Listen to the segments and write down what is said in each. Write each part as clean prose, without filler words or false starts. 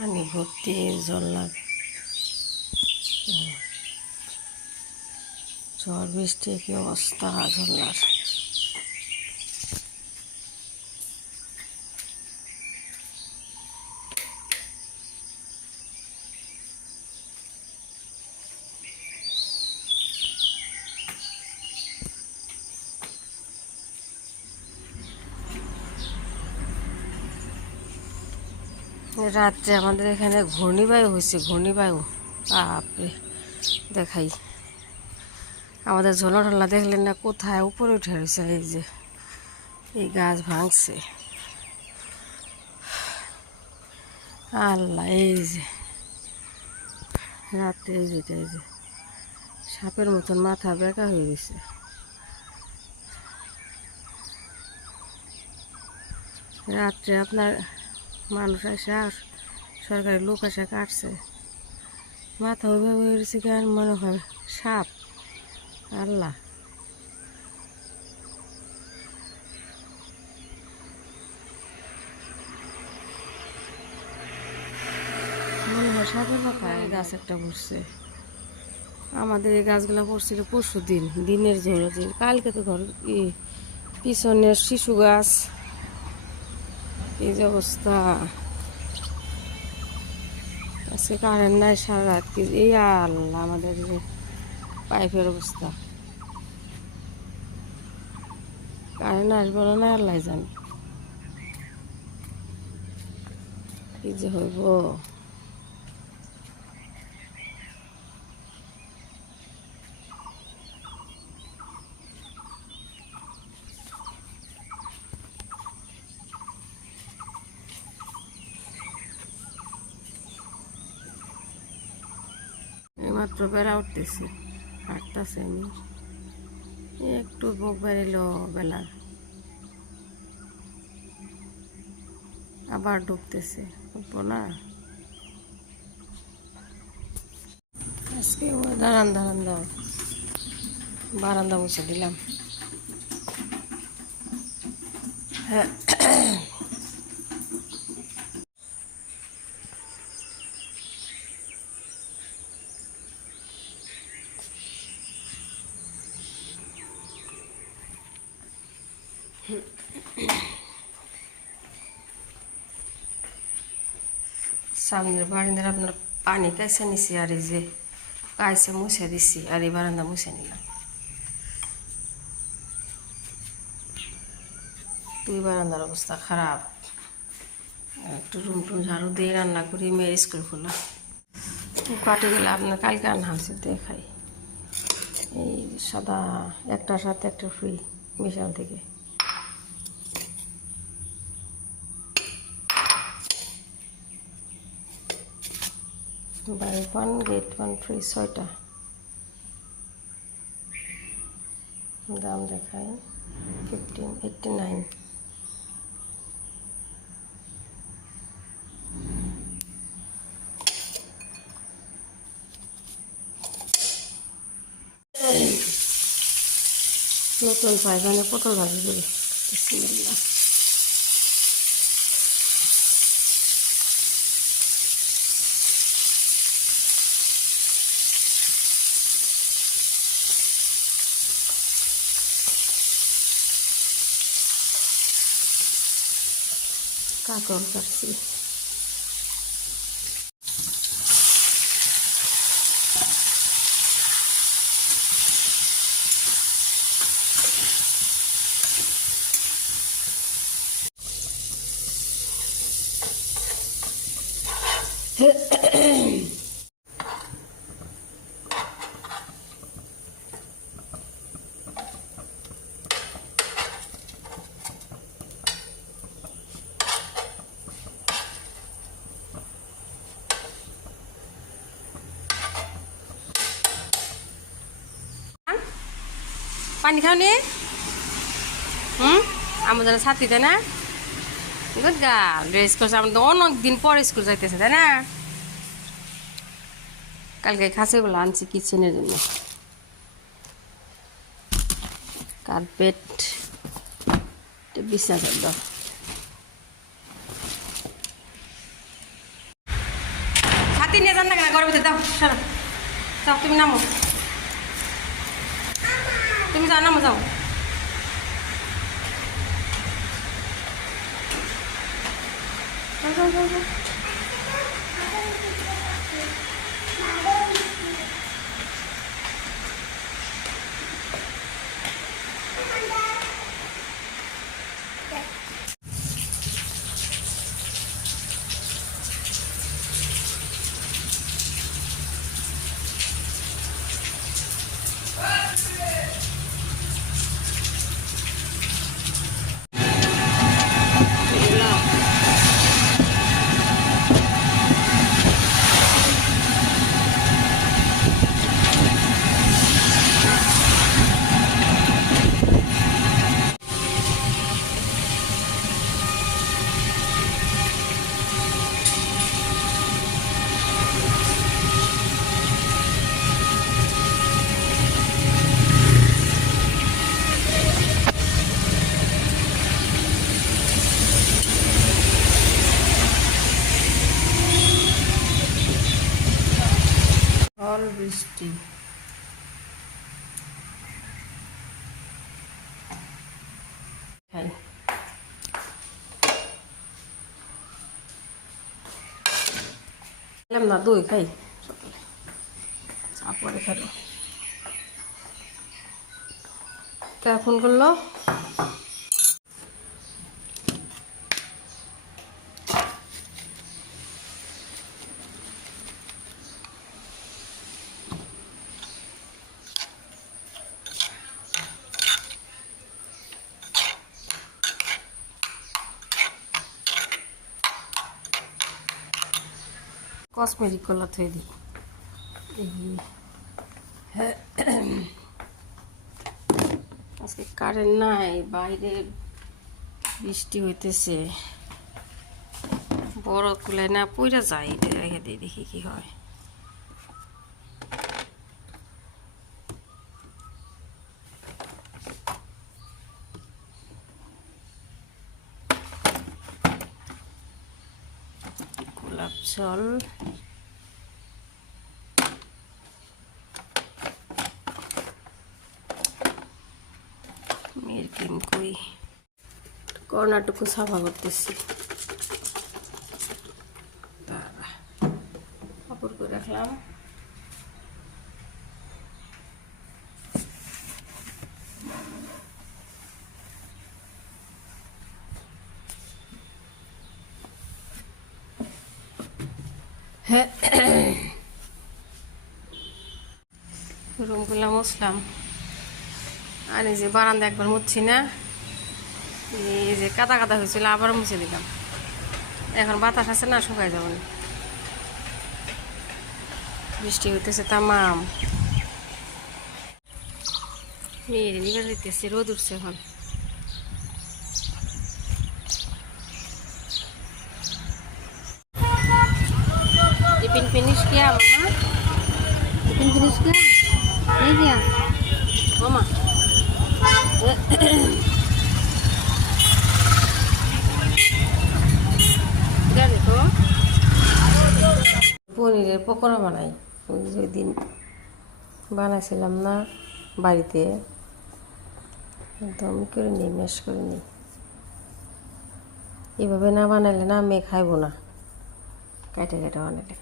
পানি ভর্তি ঝর্ণা, ঝড় বৃষ্টি কি অবস্থা ঝর্ণার। রাত্রে আমাদের এখানে ঘূর্ণিবায়ু হয়েছে, ঘূর্ণিবায়ু। বাপরে, দেখাই আমাদের ঝোলা টোলা দেখলেন না, কোথায় উপরে উঠে রয়েছে। এই যে এই গাছ ভাঙছে, আল্লাহ। এই যে রাত্রে এই যেটা, এই যে সাপের মতন মাথা বেঁকা হয়ে গেছে। রাত্রে আপনার মানুষ আসে, আর সরকারি লোক আসে কাটছে, মাথা ওইভাবে হয়ে গেছে, কেন মনে হয় সাপ। আল্লাহ, মনে হয় সাপের মাথায়। গাছ একটা পড়ছে, আমাদের এই গাছগুলা পড়ছিল পরশু দিন, দিনের ঝড়। কালকে তো ঘর পিছনের শিশু গাছ, এই যে অবস্থা। আজকে কারেন্ট নাই সারা রাত, কি এই আল্লাহ আমাদের যে পাইপের অবস্থা। কারেন্ট আসবো না, আল্লাহ জানে কি যে হইব। এইমাত্র বেড়া উঠতেছে, হাঁটতেছে। আমি একটু বুক বেরিল বেলার, আবার ডুবতেছে, উঠবো না। আজকে বারান্দা বারান্দা মুছে দিলাম। হ্যাঁ, সামনের বারান্দার আপনার পানি কাইসে নিছি, আর এই যে কাইসে মুছে দিছি, আর এই বারান্দা মুছে নিলাম। দুই বারান্দার অবস্থা খারাপ। একটু রুম টুম ঝাড়ু দিয়ে রান্না করি, মেয়ের স্কুল খোলা। কাটে গেলে আপনার কালকে আনা হয়েছে, দেখাই। এই সাদা একটার সাথে একটা ফ্রি বিশাল থেকে। বাই 1 get 1 ফ্রি, 6টা। দাম দেখায় 1589। নতুন পায়খানে পটল ভাজি করি। বিসমিল্লাহ। কাঁকড় কাটছি। পানি খাওনি? আমাদের ছাতি, তাই না? গুড গার্ল, ড্রেস করছে। আমাদের অনেক দিন পর স্কুল যাইতেছে, তাই না? কালকে খাসিগুলো আনছি কিচেনের জন্য। কার্পেট, বিছনা চাদর। ঘরের ভিতরে দাও সারা যাও তুমি নামো তুমি যাও নামো যাও ফল বৃষ্টি খাই খেলাম না দই খাই সকালে চা পরে খাবো কে ফোন করলো কসমেটিক গুলো থুয়ে দিই আজকে কারেন্ট নাই বাইরে বৃষ্টি হইতেছে বড় কুলে না পইরা যায় এটা রেখে দিই দেখি কি হয় গোলাপ জল মেয়ের ক্রিম কই কর্নাটুকু সাফা করতেছি কাপড় করে রাখলাম রুমগুলা মুছলাম আর এই যে বারান্দা একবার মুছছি না এই যে কাদা কাদা হয়েছিল আবার মুছে দিলাম এখন বাতাস আছে না শুকাই যাবে না বৃষ্টি হইতেছে তামাম মেয়ের নিবে দিতেছে রোদ উঠছে এখন टिफिन फिनिश किया मम्मा टिफिन फिनिश किया नहीं किया मम्मा इधर देखो পনিরের পকোড়া বানাই ওই দিন বানাইছিলাম না বাড়িতে একদম করে নিই ম্যাশ করে নিই এভাবে না বানাইলে না মেয়ে খাইবো না কেটে কেটে বানাইলে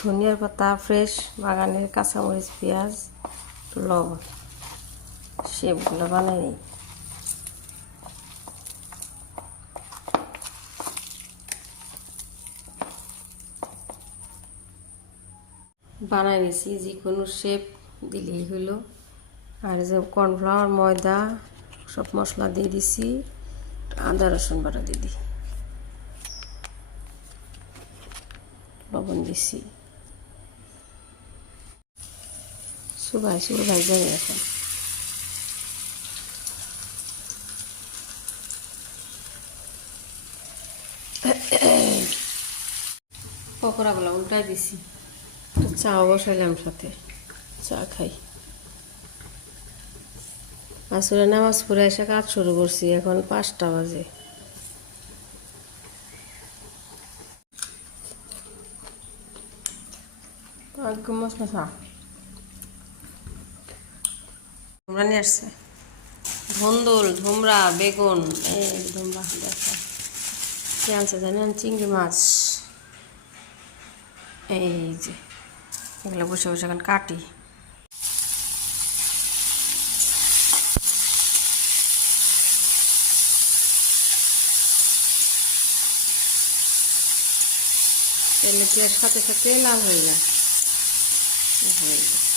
ধনিয়ার পাতা ফ্রেশ বাগানের কাঁচামরিচ পেঁয়াজ লবণ শেপগুলো বানাই নিই বানাই নিছি যে কোনো শেপ দিলেই হলো আর যে কর্নফ্লাওয়ার ময়দা সব মশলা দিয়ে দিছি আদা রসুন বাটা দিয়ে দিই লবণ দিছি সুবাই যাবে এখন পকোড়াগুলো উল্টাই দিছি চা বসাইলাম সাথে চা খাই আসলে নামাজ পড়ে এসে কাজ শুরু করছি এখন 5টা বাজে এরকম মশলা তোমরা নিয়ে আসছে ধন্দুল ধুমরা বেগুন এই ধুমরা দেখা কি আনছে জানেন চিংড়ি মাছ এই যে এগুলো বসে বসে এখন কাটি তেলে পেঁয়াজ সাথে সাথে লাল হয়ে যায় হয়ে যায়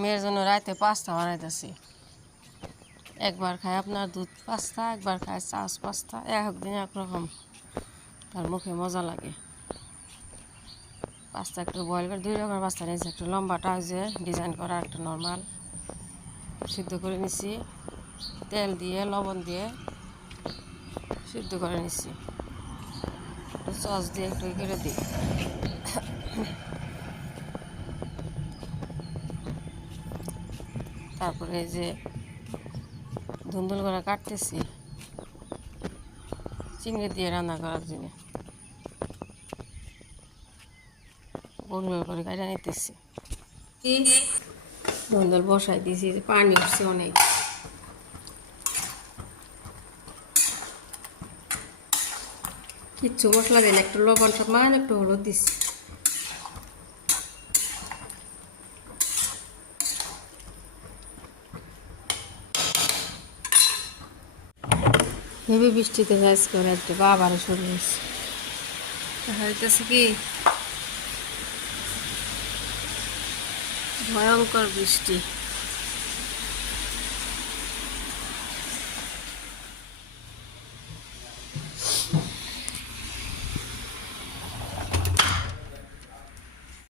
মেয়ের জন্য রাতে পাস্তা বানাইতেছি একবার খায় আপনার দুধ পাস্তা একবার খায় চাষ পাস্তা একদিন একরকম তার মুখে মজা লাগে পাস্তা একটু বয়েল করে 2 রকমের পাস্তা নিয়েছি একটু লম্বাটা যে ডিজাইন করা একটা নর্মাল সিদ্ধ করে নিছি তেল দিয়ে লবণ দিয়ে সিদ্ধ করে নিছি একটু সস দিয়ে একটু করে দিই তারপরে এই যে ধুন্দুল করে কাটতেছি চিংড়ি দিয়ে রান্না করার জন্য গোল গোল করে কাটা নিতেছি ধুন্দুল বসাই দিয়েছি পানি উঠছে অনেক কিচ্ছু মশলা দিন একটু লবণ সামান্য একটু হলুদ দিছি হেবি বৃষ্টিতে রাইস করে একটা বাবারে শুরু হয়েছে হইতেছে কি ভয়ঙ্কর বৃষ্টি